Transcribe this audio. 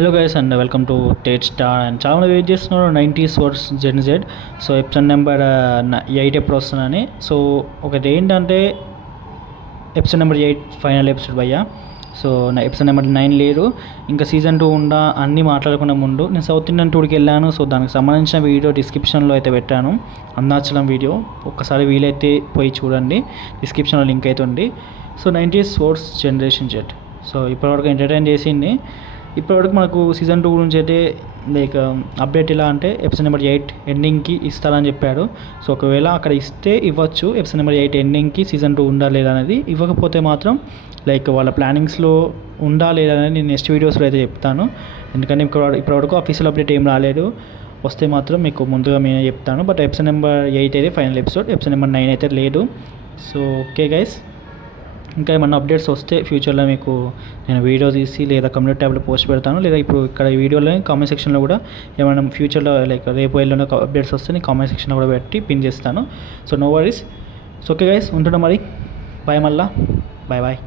Hello guys and welcome to Tate star. And చాలా wait చేస్తున్నారు 90s verse జెన్ Z. So episode number 8 ఎప్పుడు వస్తుందని. So ఒకటి ఏంటంటే ఎపిసోడ్ నెంబర్ 8 ఫైనల్ ఎపిసోడ్ భయ్యా. సో నా ఎపిసోడ్ నెంబర్ 9 లేరు, ఇంకా సీజన్ 2 ఉండా అన్నీ మాట్లాడకుండా ముందు నేను సౌత్ ఇండియన్ టూర్కి వెళ్ళాను. సో దానికి సంబంధించిన వీడియో డిస్క్రిప్షన్లో అయితే పెట్టాను, అరుణాచలం వీడియో. ఒక్కసారి వీలైతే పోయి చూడండి, డిస్క్రిప్షన్లో లింక్ అయితే ఉంది. So 90s versus generation Z. So ఇప్పటివరకు ఎంటర్టైన్ చేసింది. ఇప్పటివరకు మనకు సీజన్ 2 గురించి అయితే లైక్ అప్డేట్ ఎలా అంటే ఎపిసోడ్ నెంబర్ 8 ఎండింగ్కి ఇస్తారని చెప్పాడు. సో ఒకవేళ అక్కడ ఇస్తే ఇవ్వచ్చు, ఎపిసోడ్ నెంబర్ 8 ఎండింగ్కి సీజన్ 2 ఉందా లేదా అనేది. ఇవ్వకపోతే మాత్రం లైక్ వాళ్ళ ప్లానింగ్స్లో ఉందా లేదా అనేది నేను నెక్స్ట్ వీడియోస్లో అయితే చెప్తాను. ఎందుకంటే ఇప్పటివరకు అఫీషియల్ అప్డేట్ ఏం రాలేదు, వస్తే మాత్రం మీకు ముందుగా నేను చెప్తాను. బట్ ఎపిసోడ్ నెంబర్ 8 అయితే ఫైనల్ ఎపిసోడ్, ఎపిసోడ్ నెంబర్ 9 అయితే లేదు. సో ఓకే గైస్, ఇంకా ఏమన్నా అప్డేట్స్ వస్తే ఫ్యూచర్లో మీకు నేను వీడియో తీసి లేదా కమ్యూనిటీ ట్యాబ్లో పోస్ట్ పెడతాను, లేదా ఇప్పుడు ఇక్కడ ఈ వీడియోలో కామెంట్ సెక్షన్లో కూడా ఏమైనా ఫ్యూచర్లో లైక్ రేపు ఎల్లుండి అప్డేట్స్ వస్తే నేను కామెంట్ సెక్షన్లో కూడా పెట్టి పిన్ చేస్తాను. So no worries. So okay guys, ఉంటున్నాం మరి. బాయ్, మళ్ళా బాయ్ బాయ్.